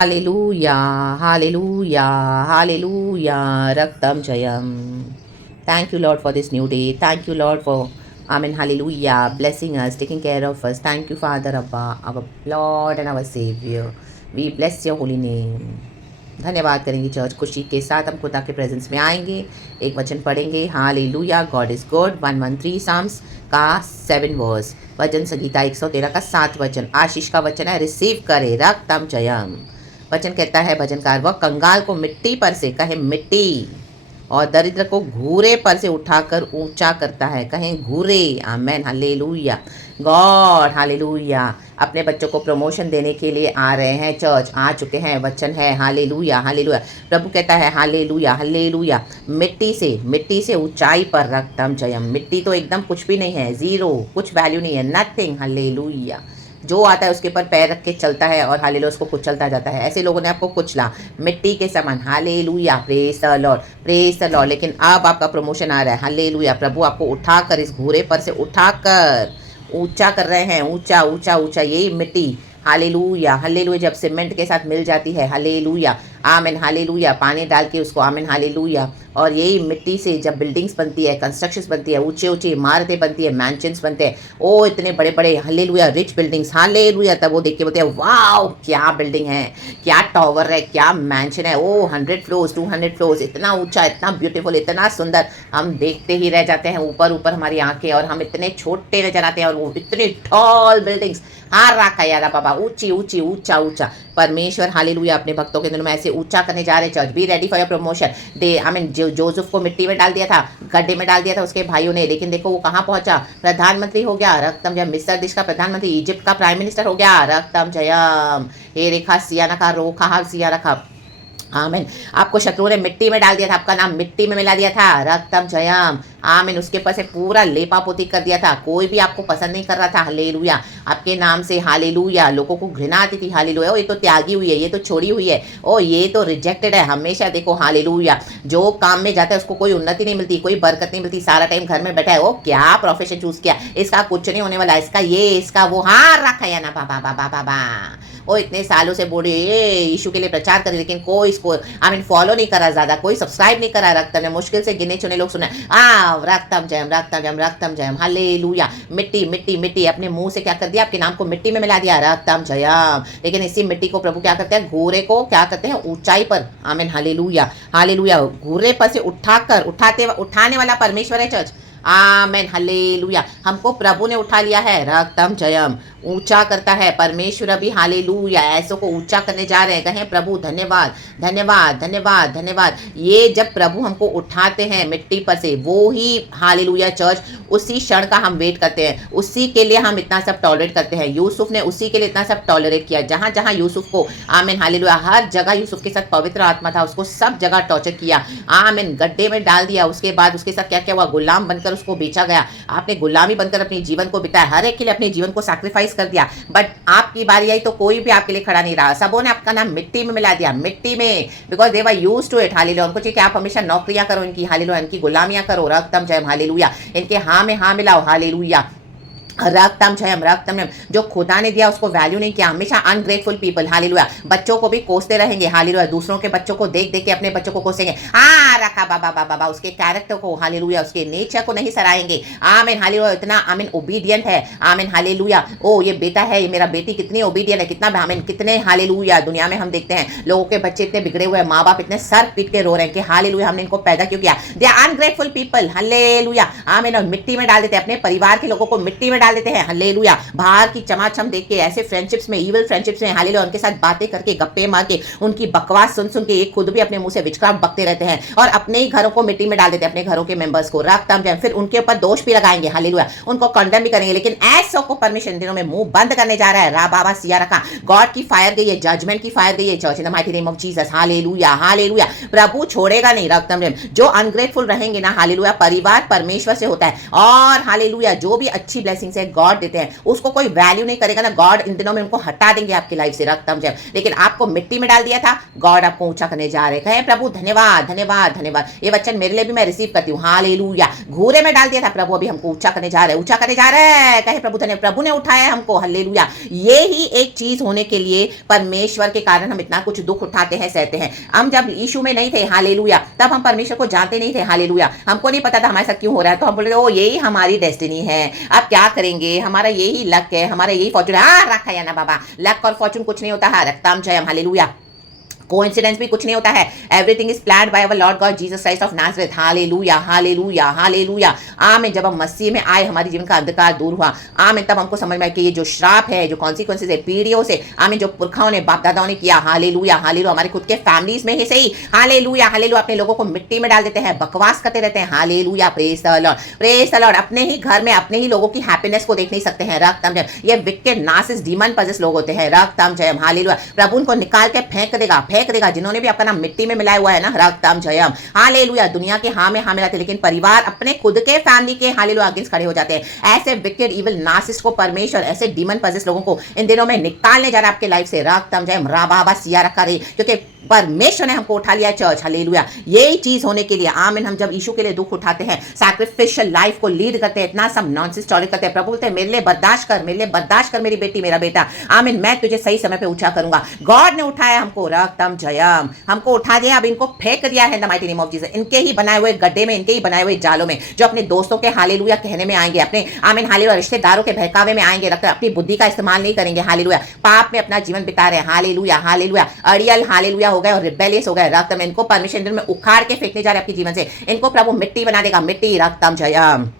Hallelujah, hallelujah, hallelujah, Raktam Jayam. Thank you, Lord, for this new day. Thank you, Lord, for Amen, hallelujah, blessing us, taking care of us. Thank you, Father Abba, our Lord and our Savior. We bless your holy name. धन्यवाद करेंगे church खुशी के साथ हम खुदा के presence में आएंगे एक वचन पढ़ेंगे hallelujah God is good 113 psalms का 7 वर्स वचन संगीता 113 का 7 वचन आशीष का वचन है रिसीव करे रक्तम जयम वचन कहता है भजनकार वह कंगाल को मिट्टी पर से कहे मिट्टी और दरिद्र को घूरे पर से उठाकर ऊंचा करता है कहें घूरे आमेन हालेलुया गॉड हालेलुया अपने बच्चों को प्रमोशन देने के लिए आ रहे हैं चर्च आ चुके हैं वचन है हालेलुया हालेलुया प्रभु कहता है हालेलुया हालेलुया मिट्टी से ऊंचाई पर रखतम जयम मिट्टी तो एकदम कुछ भी नहीं है जीरो कुछ वैल्यू नहीं है नथिंग हालेलुया जो आता है उसके ऊपर पैर रख के चलता है और हालेलुया उसको कुचलता जाता है ऐसे लोगों ने आपको कुचला मिट्टी के समान हालेलुया प्रेज द लॉर्ड लेकिन अब आपका प्रमोशन आ रहा है हालेलुया प्रभु आपको उठाकर इस घूरे पर से उठाकर ऊंचा कर रहे हैं ऊंचा ऊंचा ऊंचा यही मिट्टी हालेलुया हालेलुया जब सीमेंट के साथ मिल जाती है हालेलुया आमेन हालेलुया पानी डाल के उसको आमेन हालेलुया और यही मिट्टी से जब बिल्डिंग्स बनती है कंस्ट्रक्शंस बनती है ऊंचे ऊंचे इमारतें बनती है मैंशंस बनते हैं ओ इतने बड़े बड़े हालेलुया रिच बिल्डिंग्स हालेलुया तब वो देख के बोलते हैं वाओ क्या बिल्डिंग है क्या टावर है क्या मैंशन है ओ 100 फ्लोर्स 200 फ्लोर्स इतना ऊंचा इतना ब्यूटीफुल इतना सुंदर हम देखते ही रह जाते हैं ऊपर ऊपर हमारी आंखें और हम इतने छोटे नजर आते हैं और वो इतने टॉल बिल्डिंग्स हार रखा यारा बाबा ऊंची ऊंची ऊंचा ऊंचा परमेश्वर हालेलुया अपने भक्तों के दिनों में ऐसे ऊंचा करने जा रहे हैं church be ready for your promotion they I mean Joseph को मिट्टी में डाल दिया था गड्ढे में डाल दिया था उसके भाइयों ने लेकिन देखो वो कहाँ पहुंचा प्रधानमंत्री हो गया रक्तम जयम मिस्र देश का प्रधानमंत्री इजिप्ट का प्राइम मिनिस्टर हो गया रक्तम जयम हे रेखा सियाना का रोखा सिया रखा आमीन आपको शत्रुओं ने मिट्टी में डाल दिया था आपका नाम मिट्टी में मिला दिया था रक्तम जयम आमीन उसके ऊपर से पूरा लेपा पोती कर दिया था कोई भी आपको पसंद नहीं कर रहा था हालेलुया आपके नाम से हालेलुया लोगों को घृणा आती थी हालेलुया ओ ये तो त्यागी हुई है ये तो छोड़ी हुई है ओ ये तो रिजेक्टेड है हमेशा देखो हालेलुया जो काम में जाता है उसको कोई उन्नति नहीं मिलती कोई बरकत नहीं मिलती सारा टाइम घर में बैठा है ओ क्या प्रोफेशन चूज किया इसका कुछ नहीं होने वाला इसका ये इसका वो हार रखा है ना बाबा बाबा बाबा ओ इतने सालों से बोले यीशु के लिए प्रचार करे लेकिन कोई इसको आई मीन फॉलो नहीं करा ज्यादा कोई सब्सक्राइब नहीं करा रक्तम ने मुश्किल से गिने चुने लोग सुना रक्तम जयम रक्तम जयम रक्तम जयम हालेलुया मिट्टी मिट्टी मिट्टी अपने मुंह से क्या कर दिया आपके नाम को मिट्टी में मिला दिया रक्तम जयम लेकिन इसी मिट्टी को प्रभु क्या करते हैं घूरे को क्या करते हैं ऊंचाई पर आमीन हालेलुया हालेलुया घूरे पर से उठाने वाला परमेश्वर है चर्च आमेन हालेलुया हमको प्रभु ने उठा लिया है रक्तम जयम ऊंचा करता है परमेश्वर भी हालेलुया ऐसों को ऊंचा करने जा रहे हैं कहें प्रभु धन्यवाद धन्यवाद धन्यवाद धन्यवाद ये जब प्रभु हमको उठाते हैं मिट्टी पर से वो ही हालेलुया चर्च उसी क्षण का हम वेट करते हैं उसी के लिए हम इतना सब टॉलरेट करते हैं यूसुफ ने उसी के लिए इतना सब टॉलरेट किया जहां जहां यूसुफ को आमीन हालेलुया हर जगह यूसुफ के साथ पवित्र आत्मा था उसको सब जगह टॉर्चर किया आमीन गड्ढे में डाल दिया उसके बाद उसके साथ क्या क्या हुआ गुलाम बनकर उसको बेचा गया आपने गुलामी बनकर अपने जीवन को बिताया हर एक के लिए अपने जीवन को सैक्रिफाइस कर दिया बट आपकी बारी आई तो कोई भी आपके लिए खड़ा नहीं रहा सबों ने आपका नाम मिट्टी में मिला दिया मिट्टी में because they were used to it hallelujah उनको चाहिए कि आप हमेशा नौकरियां करो इनकी हालेलुया इनकी गुलामियां करो रक्तम जयम हालेलुया इनके हाँ में हाँ मिलाओ हालेलुया रक्तम जयम जो खुदा ने दिया उसको वैल्यू नहीं किया हमेशा अनग्रेटफुल पीपल हालेलुया बच्चों को भी कोसते रहेंगे हालेलुया दूसरों के बच्चों को देख देख के अपने बच्चों को कोसेंगे रखा बाबा बाबा बाबा उसके कैरेक्टर को हालेलुया उसके नेचर को नहीं सराहेंगे आमीन हालेलुया इतना आमीन ओबीडियंट है आमीन हालेलुया ओ ये बेटा है ये मेरा बेटी कितनी ओबीडियंट है कितना आमीन कितने हालेलुया दुनिया में हम देखते हैं लोगों के बच्चे इतने बिगड़े हुए माँ बाप इतने सर पीट के रो रहे हैं कि हालेलुया हमने इनको पैदा क्यों किया they are ungrateful people hallelujah आमीन और मिट्टी में डाल देते हैं अपने परिवार के लोगों को मिट्टी में डाल देते हैं हालेलुया बाहर की चमाचम देख के ऐसे फ्रेंडशिप्स में इविल फ्रेंडशिप्स में हालेलुया उनके साथ बातें करके गप्पे मार के उनकी बकवास सुन सुन के ये खुद भी अपने मुंह से विचक्राफ्ट बकते रहते हैं और अपने ही घरों को मिट्टी में डाल देते हैं अपने घरों के मेंबर्स को रक्तम जयम फिर उनके ऊपर दोष भी लगाएंगे हालेलुया उनको कंडेम भी करेंगे लेकिन ऐसों को परमिशन दिनों में मुंह बंद करने जा रहा है रा बाबा सिया रखा गॉड की फायर गई है जजमेंट की फायर गई है church in the mighty name of Jesus hallelujah hallelujah प्रभु छोड़ेगा नहीं रक्तम जयम जो अनग्रेटफुल रहेंगे ना हालेलुया परिवार परमेश्वर से होता है और हालेलुया जो भी अच्छी ब्लेसिंग्स हैं, गॉड देते हैं, उसको कोई वैल्यू नहीं करेगा ना, गॉड इन दिनों में उनको हटा देंगे आपकी लाइफ से रक्तम जय। लेकिन आपको मिट्टी में डाल दिया था, गॉड आपको ऊंचा करने जा रहे हैं। प्रभु धन्यवाद धन्यवाद धन्यवाद, ये वचन मेरे लिए भी मैं रिसीव करती हूँ। हालेलुया। घूरे में डाल दिया था, प्रभु अभी हमको ऊंचा करने जा रहे हैं, ऊंचा करने जा रहे हैं। कहे प्रभु धन्यवाद, प्रभु ने उठाया हमको। हालेलुया। ये ही एक चीज होने के लिए परमेश्वर के कारण हम इतना कुछ दुख उठाते हैं, सहते हैं। हम जब यीशु में नहीं थे, हालेलुया, तब हम परमेश्वर को जानते नहीं थे। हालेलुया। हमको नहीं पता था हमारे साथ क्यों हो रहा है, तो हम बोले ओ यही हमारी डेस्टिनी है, अब क्या करेंगे, हमारा यही लक है, हमारा यही फॉर्चून है। रखा है ना बाबा, लक और फॉर्चून कुछ नहीं होता है, रक्तम जयम। हालेलुया। कोइंसिडेंस भी कुछ नहीं होता है, everything is planned by our Lord God Jesus Christ of Nazareth. Hallelujah hallelujah hallelujah. आमीन। जब हम मसीह में आए, हमारे जीवन का अंधकार दूर हुआ। आमीन। तब हमको समझ में आया कि ये जो श्राप है, जो कॉन्सिक्वेंसेज है पीढ़ियों से, आमीन, जो पुरखाओं ने बाप दादाओं ने किया, हालेलुया हालेलुया, हमारे खुद के फैमिलीज में ही सही, हालेलुया हालेलुया, अपने लोगों को मिट्टी में डाल देते हैं, बकवास करते रहते हैं। Hallelujah. Praise the Lord, praise the Lord. अपने ही घर में अपने ही लोगों की हैप्पीनेस को देख नहीं सकते हैं, रक्तम जयम। ये विकेड नार्सिसिस्ट डीमन पजेस लोग होते हैं, रक्तम जयम। हालेलुया। प्रभु उनको निकाल के फेंक देगा, जिन्होंने भी आपका नाम मिट्टी में मिलाया हुआ है ना, रक्तम जयम। हालेलुया। दुनिया के हाँ में हाँ मिलाते, लेकिन परिवार अपने खुद के फैमिली के हालेलुया अगेंस्ट खड़े हो जाते हैं। ऐसे विकेड इविल नार्सिसिस्ट को परमेश्वर, ऐसे डीमन पजेस लोगों को इन दिनों में निकालने जा रहा है आपके लाइफ से, रक्तम जयम। राबाबा सिया रखा रही, क्योंकि परमेश्वर ने हमको उठा लिया चर्च। हालेलुया। यही चीज होने के लिए, आमीन, हम जब यीशु के लिए दुख उठाते हैं, सैक्रिफिशियल लाइफ को लीड करते हैं, इतना सब नॉनसेंस टॉलरेट करते हैं, प्रभु बोलते हैं मेरे लिए बर्दाश्त कर, मेरे लिए बर्दाश्त कर मेरी बेटी, मेरा बेटा, आमीन, मैं तुझे सही समय पे ऊंचा करूंगा। गॉड ने उठाया हमको, रक्तम जयम, हमको उठा दिया, अब इनको फेंक दिया है इन the mighty name of Jesus, इनके ही बनाए हुए गड्ढे में, इनके ही बनाए हुए जालों में, जो अपने दोस्तों के हालेलुया कहने में आएंगे, अपने आमीन हालेलुया रिश्तेदारों के बहकावे में आएंगे, अपनी बुद्धि का इस्तेमाल नहीं करेंगे, हालेलुया, पाप में अपना जीवन बिता रहे हैं, हालेलुया हालेलुया, अड़ियल हालेलुया हो गए और रिबेलियस हो गए, रक्त में इनको परमेश्वर में उखाड़ के फेंकने जा रहे हैं आपके जीवन से, इनको प्रभु मिट्टी बना देगा, मिट्टी, रक्तम जयम।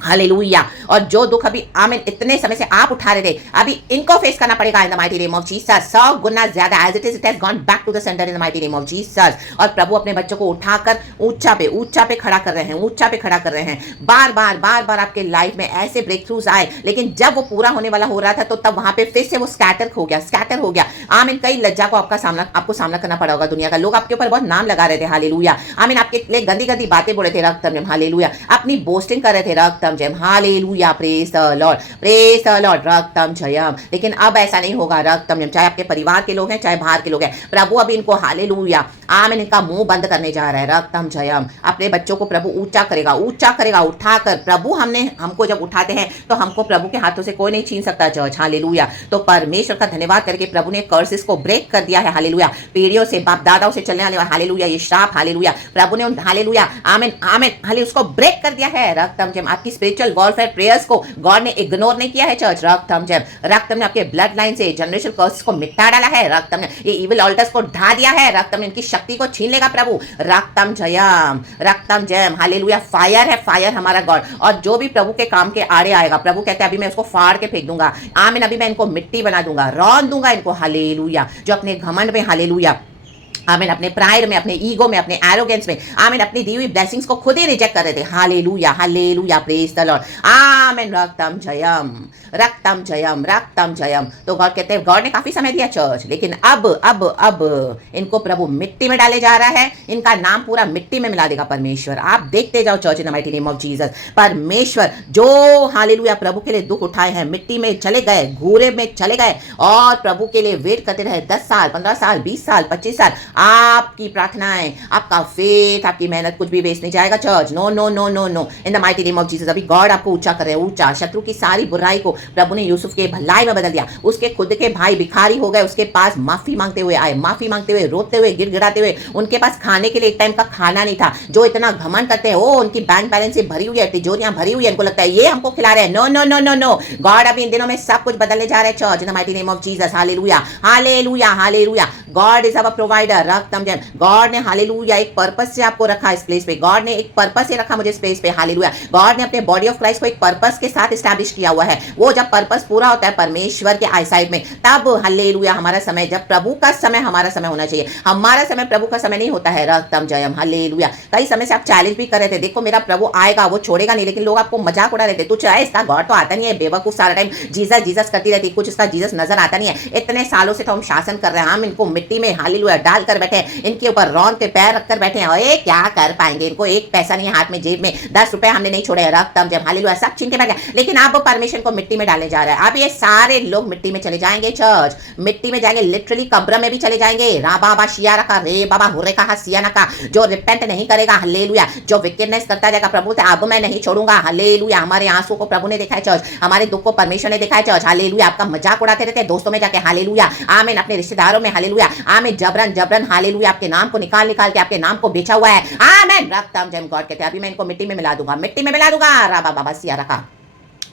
हालेलुया। और जो दुख अभी आमीन इतने समय से आप उठा रहे थे, अभी इनको फेस करना पड़ेगा in the mighty name of Jesus, 100 गुना ज्यादा, as it has gone back to the centre in the mighty name of Jesus. और प्रभु अपने बच्चों को उठाकर ऊंचा पे खड़ा कर रहे हैं, ऊंचा पे खड़ा कर रहे हैं। बार बार आपके लाइफ में ऐसे ब्रेक थ्रूज आए, लेकिन जब वो पूरा होने वाला हो रहा था, तो तब वहां पे फिर से वो स्कैटर हो गया। आमीन। कई लज्जा को आपको सामना करना पड़ा होगा, दुनिया का लोग आपके ऊपर बहुत नाम लगा रहे थे, हालेलुया, आमीन, आपके लिए गंदी गंदी बातें बोल रहे थे, रक्तम जयम, हालेलुया, अपनी बोस्टिंग कर रहे थे, रक्तम जयम, hallelujah, praise the Lord, praise the Lord, रक्तम जयम। लेकिन अब ऐसा नहीं होगा, रक्तम जयम, चाहे आपके परिवार के लोग हैं, चाहे बाहर के लोग हैं, प्रभु अभी इनको हालेलुया आमीन इनका मुंह बंद करने जा रहा है, रक्तम जयम। अपने बच्चों को प्रभु ऊंचा करेगा, उठाकर। प्रभु हमको जब उठाते हैं, तो हमको प्रभु के हाथों से कोई नहीं छीन सकता, चर्च, हालेलुया। तो परमेश्वर का धन्यवाद करके प्रभु ने कर्सेस को ब्रेक कर दिया है, हालेलुया, पीढ़ियों से, बाप दादाओं से चलने वाले, हालेलुया, ये श्राप, हालेलुया, प्रभु ने हालेलुया आमीन आमीन हालेलुया उसको ब्रेक कर दिया है, रक्तम जयम। आपकी स्पिरिचुअल वॉरफेयर प्रेयर्स को गॉड ने इग्नोर नहीं किया है, चर्च, रक्तम जयम। रक्तम ने आपके ब्लड लाइन से जनरेशन कर्सेस को मिटा डाला है, रक्तम ने ये इविल ऑल्टर्स को ढा दिया है, रक्तम ने इनकी शक्ति को छीन लेगा प्रभु, रक्तम जयम, रक्तम जयम, हालेलुया। फायर है, फायर हमारा गॉड, और जो भी प्रभु के काम के आड़े आएगा, प्रभु कहते हैं अभी मैं उसको फाड़ के फेंक दूंगा, आमीन, अभी मैं इनको मिट्टी बना दूंगा, रौंद दूंगा इनको, हालेलुया। जो अपने घमंड में, हालेलुया आमीन, अपने प्राइड में, अपने ईगो में, अपने एरोगेंस में, आमीन, अपनी दी हुई ब्लेसिंग्स को खुद ही रिजेक्ट कर रहे थे, hallelujah hallelujah, praise the Lord, आमीन, रक्तम जयम, रक्तम जयम, रक्तम जयम। तो गॉड कहते हैं, गॉड ने काफी समय दिया चर्च, लेकिन अब इनको प्रभु मिट्टी में डाले जा रहा है, इनका नाम पूरा मिट्टी में मिला देगा परमेश्वर। आप देखते जाओ church, in the mighty name of Jesus. परमेश्वर जो हालेलुया प्रभु के लिए दुख उठाए हैं, मिट्टी में चले गए, घूरे में चले गए, और प्रभु के लिए वेट करते रहे 10 साल, 15 साल, 20 साल, 25 साल। आपकी प्रार्थनाएं, आपका फेथ, आपकी मेहनत कुछ भी वेस्ट नहीं जाएगा, church, no no no no no, in the mighty name of Jesus. अभी गॉड आपको ऊंचा कर रहे हैं, ऊंचा। शत्रु की सारी बुराई को प्रभु ने यूसुफ के भलाई में बदल दिया। उसके खुद के भाई भिखारी हो गए, उसके पास माफी मांगते हुए आए, माफी मांगते हुए, रोते हुए, गिड़गिड़ाते हुए। उनके पास खाने के लिए एक टाइम का खाना नहीं था। जो इतना घमंड करते हैं, ओ उनकी बैंक बैलेंस से भरी हुई है, तिजोरियां भरी हुई है, इनको लगता है ये हमको खिला रहे हैं, no no no no no. God अभी इन दिनों में सब कुछ बदलने जा रहे हैं, church, in the mighty name of Jesus, hallelujah hallelujah hallelujah. God is our provider, रक्तम जयम। गॉड ने हालेलुया एक पर्पस से आपको रखा इस प्लेस पे, गॉड ने एक पर्पस से रखा मुझे इस प्लेस पे, हालेलुया। गॉड ने अपने बॉडी ऑफ क्राइस्ट को एक पर्पस के साथ एस्टैब्लिश किया हुआ है। वो जब पर्पस पूरा होता है परमेश्वर के आईसाइट में, तब हालेलुया हमारा समय, जब प्रभु का समय हमारा समय होना चाहिए, हमारा समय प्रभु का समय नहीं होता है, रक्तम जयम, हालेलुया। कई समय से आप चैलेंज भी कर रहे थे, देखो मेरा प्रभु आएगा, वो छोड़ेगा नहीं, लेकिन लोग आपको मजाक उड़ा रहे थे, तू चाहे इसका गॉड तो आता नहीं है, बेवकूफ, सारा टाइम जीसस जीसस करती रहती, कुछ इसका जीसस नजर आता नहीं है। इतने सालों से तो हम शासन कर रहे हैं, हम इनको मिट्टी में हालेलुया डालकर कर बैठे हैं, इनके ऊपर रौंदते पैर रखकर बैठे हैं। ओए क्या कर पाएंगे, इनको एक पैसा नहीं है हाथ में, जेब में 10 रुपए हमने नहीं छोड़े, रक्तम जब हालेलुया सब छीन के बैठ गए। लेकिन अब वो परमेश्वर को मिट्टी में डालने जा रहा है। अब ये सारे लोग मिट्टी में चले जाएंगे, चर्च मिट्टी में जाएंगे, लिटरली कब्र में भी चले जाएंगे। रा बाबा शिया रखा रे बाबा हुर्रे का हसिया का, जो रिपेंट नहीं करेगा हालेलुया, जो विकेटनेस करता जाएगा प्रभु से अब मैं नहीं छोड़ूंगा हालेलुया। हमारे आंसू को प्रभु ने देखा है चर्च, हमारे दुख को परमेश्वर ने देखा है चर्च हालेलुया। आपका मजाक उड़ाते रहते हैं दोस्तों में जाके हालेलुया, आमीन, अपने रिश्तेदारों में हालेलुया, आमीन, जबरन जबरन हालेलुया, आपके नाम को निकाल निकाल के आपके नाम को बेचा हुआ है, आमीन। रक्तम जम गॉड कहते हैं अभी मैं इनको मिट्टी में मिला दूंगा, मिट्टी में मिला दूंगा, रा बाबा सिया रखा,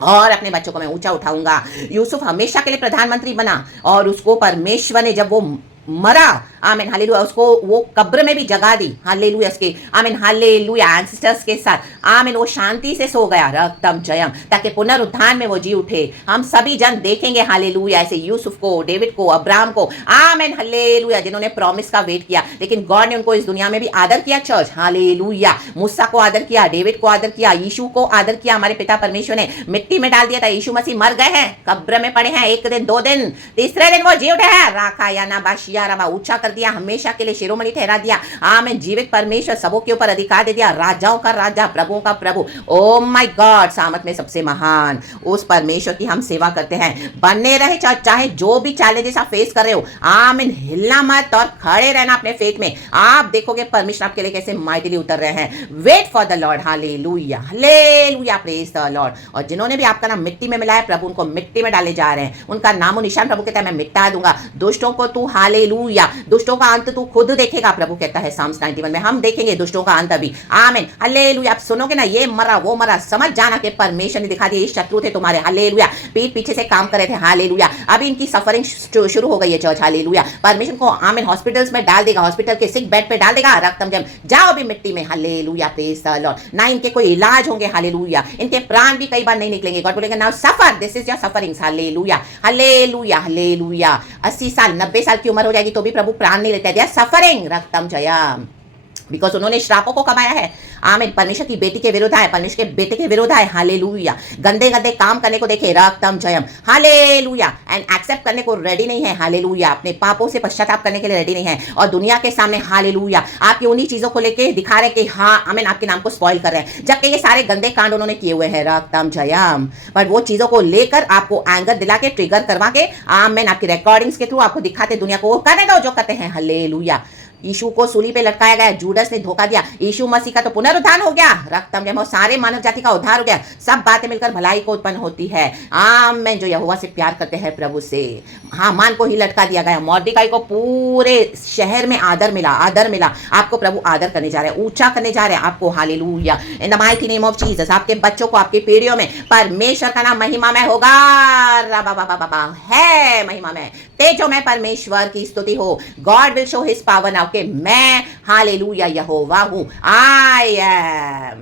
और अपने बच्चों को मैं ऊंचा उठाऊंगा। यूसुफ हमेशा के लिए प्रधानमंत्री बना और उसको परमेश्वर ने जब वो मरा, आमीन हालेलुया, उसको वो कब्र में भी जगा दी हालेलुया, उसके आमीन हालेलुया एंसेस्टर्स के साथ, आमीन, वो शांति से सो गया, रक्तम जयम, ताकि पुनरुत्थान में वो जी उठे। हम सभी जन देखेंगे हालेलुया ऐसे यूसुफ को, डेविड को, अब्राहम को, आमीन हालेलुया, जिन्होंने प्रॉमिस का वेट किया, लेकिन गॉड ने उनको इस दुनिया में भी आदर किया चर्च हालेलुया। मूसा को आदर किया, डेविड को आदर किया, यीशु को आदर किया। हमारे पिता परमेश्वर ने मिट्टी में डाल दिया था, यीशु मसीह मर गए हैं, कब्र में पड़े हैं, 1 दिन 2 दिन, तीसरे दिन वो जी उठे हैं, राखा या ना बाशिया रवा, ऊंचा कर दिया, हमेशा के लिए शिरोमणि ठहरा दिया, आमीन। जीवित परमेश्वर सबों के ऊपर अधिकार दे दिया, राजाओं का राजा, प्रभुओं का प्रभु, ओ माय गॉड, सामत में सबसे महान उस परमेश्वर की हम सेवा करते हैं। बने रहे चाहे जो भी चैलेंजेस आप फेस कर रहे हो, आमीन, हिलना मत और खड़े रहना अपने फेथ में। आप देखोगे परमेश्वर आपके लिए कैसे माइटिली उतर रहे हैं। Wait for the Lord hallelujah, hallelujah, praise the Lord. और जिन्होंने भी आपका नाम मिट्टी में मिलाया, प्रभु उनको मिट्टी में डाले जा रहे हैं, उनका नामो निशान प्रभु कहता है मैं मिटा दूंगा। दुष्टों को तू हालेलुया, दुष्टों का अंत तू खुद देखेगा, प्रभु कहता है साम्स 91 में, हम देखेंगे दुष्टों का अंत अभी, आमीन हालेलुया। आप सुनोगे ना ये मरा वो मरा, समझ जाना कि परमेश्वर ने दिखा दिया ये शत्रु थे तुम्हारे हालेलुया, पीठ पीछे से काम कर रहे थे हालेलुया। अभी इनकी सफरिंग शुरू हो गई है चर्च हालेलुया। परमेश्वर को आमीन हॉस्पिटल्स में डाल देगा, हॉस्पिटल के सिक बेड पे डाल देगा, रक्तम जम, जाओ भी मिट्टी में हालेलुया, प्रेज द लॉर्ड। ना इनके कोई इलाज होंगे हालेलुया, इनके प्राण भी कई बार नहीं निकलेंगे। गॉड बोलेगा now suffer, this is your sufferings hallelujah, hallelujah, hallelujah. 80 साल 90 साल की उम्र हो जाएगी तो भी प्रभु प्राण नहीं लेते, दिया सफरिंग, रक्तम जयम, बिकॉज उन्होंने श्रापों को कमाया है, आमीन। परमेश्वर की बेटी के विरुद्ध आए, परमेश्वर के बेटे के विरुद्ध आए हालेलुया। गंदे गंदे काम करने को देखे, रक्तम जयम हालेलुया, एंड एक्सेप्ट करने को रेडी नहीं है हालेलुया, अपने पापों से पश्चाताप करने के लिए रेडी नहीं है, और दुनिया के सामने हालेलुया आपकी उन्हीं चीजों को लेके दिखा रहे कि हाँ आमीन आपके नाम को स्पॉइल कर रहे हैं, जबकि ये सारे गंदे कांड उन्होंने किए हुए हैं, रक्तम जयम। पर वो चीजों को लेकर आपको एंगर दिला के, ट्रिगर करवा के, आमीन, आपकी रिकॉर्डिंग्स के थ्रू आपको दिखाते दुनिया को, करने दो जो करते हैं हालेलुया। यीशु को सूली पे लटकाया गया, जूडस ने धोखा दिया, यीशु मसीह का तो पुनरुत्थान हो गया, रक्तम जम, सारे मानव जाति का उद्धार हो गया। सब बातें मिलकर भलाई को उत्पन्न होती है, आमीन। जो यहोवा से प्यार करते हैं प्रभु से, हामान को ही लटका दिया गया, मॉर्डिकाई को पूरे शहर में आदर मिला, आदर मिला। आपको प्रभु आदर करने जा रहे हैं, ऊंचा करने जा रहे हैं आपको hallelujah, in the mighty name of Jesus. आपके बच्चों को, आपकी पीढ़ियों में परमेश्वर का नाम महिमा में होगा, है महिमा में, तेजो में परमेश्वर की स्तुति हो। God will show his power now कि मैं हालेलुया यहोवा हूं, आई एम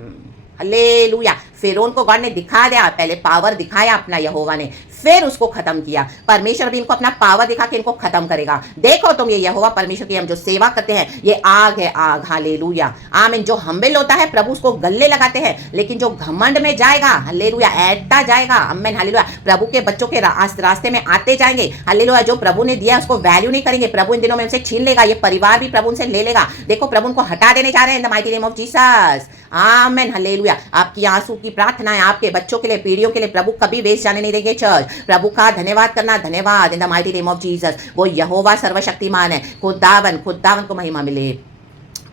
हालेलुया। फिरौन को गॉड ने दिखा दिया, पहले पावर दिखाया अपना यहोवा ने, फिर उसको खत्म किया। परमेश्वर भी इनको अपना पावर दिखा के इनको खत्म करेगा। देखो तुम ये यहोवा परमेश्वर की हम जो सेवा करते हैं, ये आग है, आग हालेलुया, आमीन। जो हम्बल होता है प्रभु उसको गले लगाते हैं, लेकिन जो घमंड में जाएगा हालेलुया, ऐटता जाएगा, आमीन हालेलुया, प्रभु के बच्चों के रास्ते में आते जाएंगे हालेलुया। जो प्रभु ने दिया उसको वैल्यू नहीं करेंगे, प्रभु इन दिनों में उनसे छीन लेगा, ये परिवार भी प्रभु उनसे ले लेगा। देखो प्रभु उनको हटा देने जा रहे हैं इन the mighty name of Jesus, आमीन हालेलुया। आपकी आंसू की प्रार्थना है आपके बच्चों के लिए, पीढ़ियों के लिए, प्रभु कभी वेस्ट जाने नहीं देंगे चर्च। प्रभु का धन्यवाद करना, धन्यवाद इन the mighty name of Jesus. वो यहोवा सर्वशक्तिमान है, खुदावन को महिमा मिले।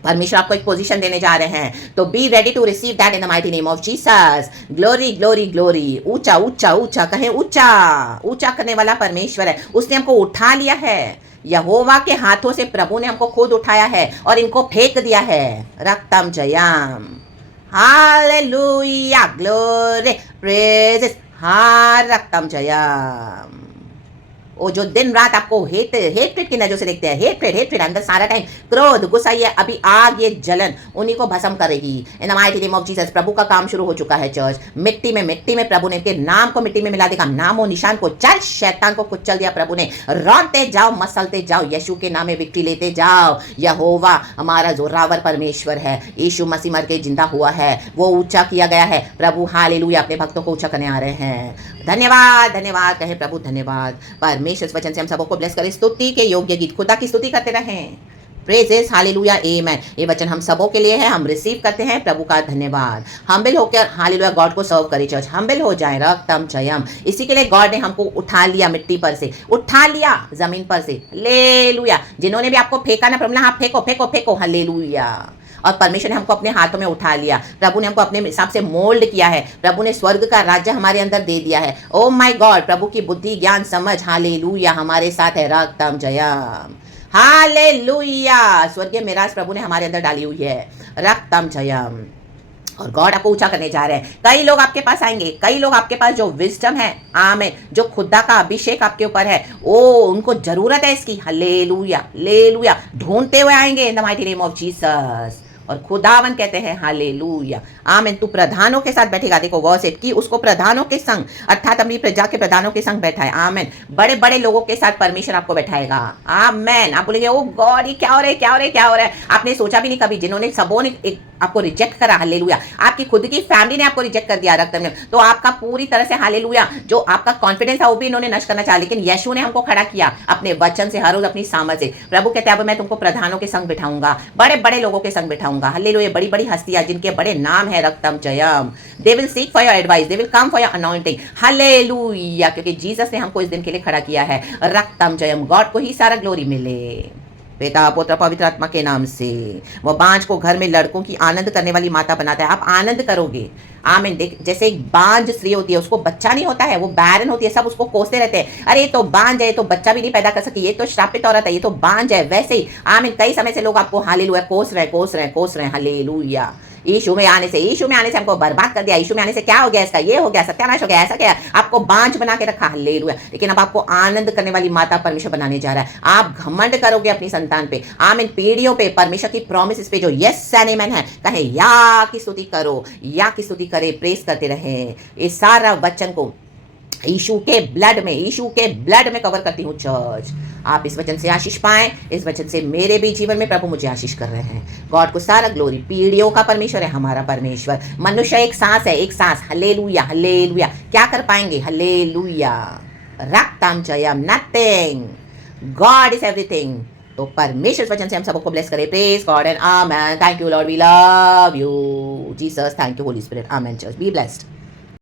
परमेश्वर आपको एक पोजीशन देने जा रहे हैं, तो be ready to receive that in the mighty name of Jesus. Glory glory glory, ऊंचा ऊंचा ऊंचा, कहे ऊंचा ऊंचा करने वाला परमेश्वर है, उसने हमको उठा लिया है। यहोवा के हाथों से प्रभु ने हमको खुद उठाया है और इनको फेंक दिया है, रक्तम जयम हालेलुया, ग्लोरी प्रेजेस, हाँ रक्तम जयम। वो जो दिन रात आपको हेट्रेड की नजरों से देखते हैं, हेट्रेड अंदर सारा टाइम क्रोध, गुस्सा, ये अभी आग, ये जलन उन्हीं को भस्म करेगी in the mighty name of Jesus. प्रभु का काम शुरू हो चुका है चर्च। मिट्टी में प्रभु ने इनके नाम को मिट्टी में मिला देगा, नाम और निशान को, चल शैतान को कुचल दिया प्रभु ने। रौंदते जाओ, मसलते जाओ, यीशु के नाम में विक्ट्री लेते जाओ। यहोवा हमारा जोरावर परमेश्वर है, यीशु मसीह मर के जिंदा हुआ है, वो ऊंचा किया गया है। प्रभु हालेलुया अपने भक्तों को ऊंचा करने आ रहे हैं। धन्यवाद धन्यवाद कहे प्रभु, धन्यवाद। परमेश्वर इस वचन से हम सबको ब्लेस करे, स्तुति के योग्य गीत खुदा की स्तुति करते रहें। Praises hallelujah amen. ये वचन हम सबों के लिए है, हम रिसीव करते हैं। प्रभु का धन्यवाद। हम्बल होकर हालेलुया गॉड को सर्व करें चर्च, हम्बल हो जाए रक्तम जयम। इसी के लिए गॉड ने हमको उठा लिया, मिट्टी पर से उठा लिया, जमीन पर से हालेलुया। जिन्होंने भी आपको फेंका ना प्रभु, हाँ फेंको फेंको फेंको हालेलुया। और परमेश्वर ने हमको अपने हाथों में उठा लिया, प्रभु ने हमको अपने हिसाब से मोल्ड किया है, प्रभु ने स्वर्ग का राज्य हमारे अंदर दे दिया है। ओ माय गॉड, प्रभु की बुद्धि ज्ञान समझ हालेलुया हमारे साथ है रक्तम जयम हालेलुया। स्वर्गीय मिराज प्रभु ने हमारे अंदर डाली हुई है रक्तम जयम। और गॉड आपको ऊंचा करने जा रहे हैं। कई लोग आपके पास आएंगे, कई लोग आपके पास जो विजडम है आमेन, जो खुदा का अभिषेक आपके ऊपर है, ओ उनको जरूरत है इसकी हालेलुया हालेलुया। ढूंढते हुए आएंगे इन the mighty name of Jesus. और खुदावन कहते हैं हालेलुया आमेन। तू प्रधानों के साथ बैठेगा, देखो वर्स 8 की उसको प्रधानों के संग अर्थात अपनी प्रजा के प्रधानों के संग बैठा है आमेन। बड़े बड़े लोगों के साथ परमेश्वर आपको बैठाएगा आमेन। आप बोलेंगे ओ गॉड ये क्या हो रहा है, क्या हो रहा है, क्या हो रहा है। आपने सोचा भी नहीं कभी, जिन्होंने सबों ने एक आपको रिजेक्ट करा हालेलुया, आपकी खुद की फैमिली ने आपको रिजेक्ट कर दिया रक्त में, तो आपका पूरी तरह से हालेलुया जो आपका कॉन्फिडेंस है वो भी इन्होंने नष्ट करना चाहा, लेकिन यीशु ने हमको खड़ा किया अपने वचन से, हर रोज अपनी सामर्थ से। प्रभु कहते हैं अब मैं तुमको प्रधानों के संग बिठाऊंगा, बड़े बड़े लोगों के संग बिठाऊंगा हालेलुया। बड़ी बड़ी हस्तियां जिनके बड़े नाम है रक्तम जयम, they will seek for your advice, they will come for your anointing hallelujah. क्योंकि जीसस ने हमको इस दिन के लिए खड़ा किया है रक्तम जयम। गॉड को ही सारा ग्लोरी मिले, पिता पुत्र पवित्र आत्मा के नाम से। वो बांझ को घर में लड़कों की आनंद करने वाली माता बनाता है, आप आनंद करोगे आमीन। देख जैसे एक बांझ स्त्री होती है, उसको बच्चा नहीं होता है, वो बैरन होती है, सब उसको कोसते रहते हैं, अरे ये तो बांझ है, ये तो बच्चा भी नहीं पैदा कर सकती, ये तो श्रापित औरत है, ये तो बांझ है। वैसे ही आमीन कई समय से लोग आपको हालेलुया कोस रहे हालेलुया। यीशु में आने से हमको बर्बाद कर दिया। यीशु में आने से क्या हो गया, इसका ये हो गया, सत्यानाश हो गया, ऐसा क्या, आपको बांझ बना के रखा हालेलुया। लेकिन अब आपको आनंद करने वाली माता परमेश्वर बनाने जा रहा है। आप घमंड करोगे अपनी संतान पे आमीन, पीढ़ियों पे, परमेश्वर की प्रॉमिस पे जो यस एंड आमेन है, कहे या की स्तुति करो, या की स्तुति करे, प्रेस करते रहे। इस सारा वचन को यीशु के ब्लड में कवर करती हूँ चर्च। आप इस वचन से आशीष पाएं, इस वचन से मेरे भी जीवन में प्रभु मुझे आशीष कर रहे हैं। गॉड को सारा ग्लोरी। पीढ़ियों का परमेश्वर है हमारा परमेश्वर। मनुष्य एक सांस है, एक सांस हालेलुया हालेलुया क्या कर पाएंगे हालेलुया। रक्तम जयम नथिंग, गॉड इज एवरीथिंग। तो परमेश्वर वचन से हम सबको ब्लेस करें। Praise God and amen. Thank you Lord, we love you Jesus, thank you Holy Spirit, amen church, be blessed.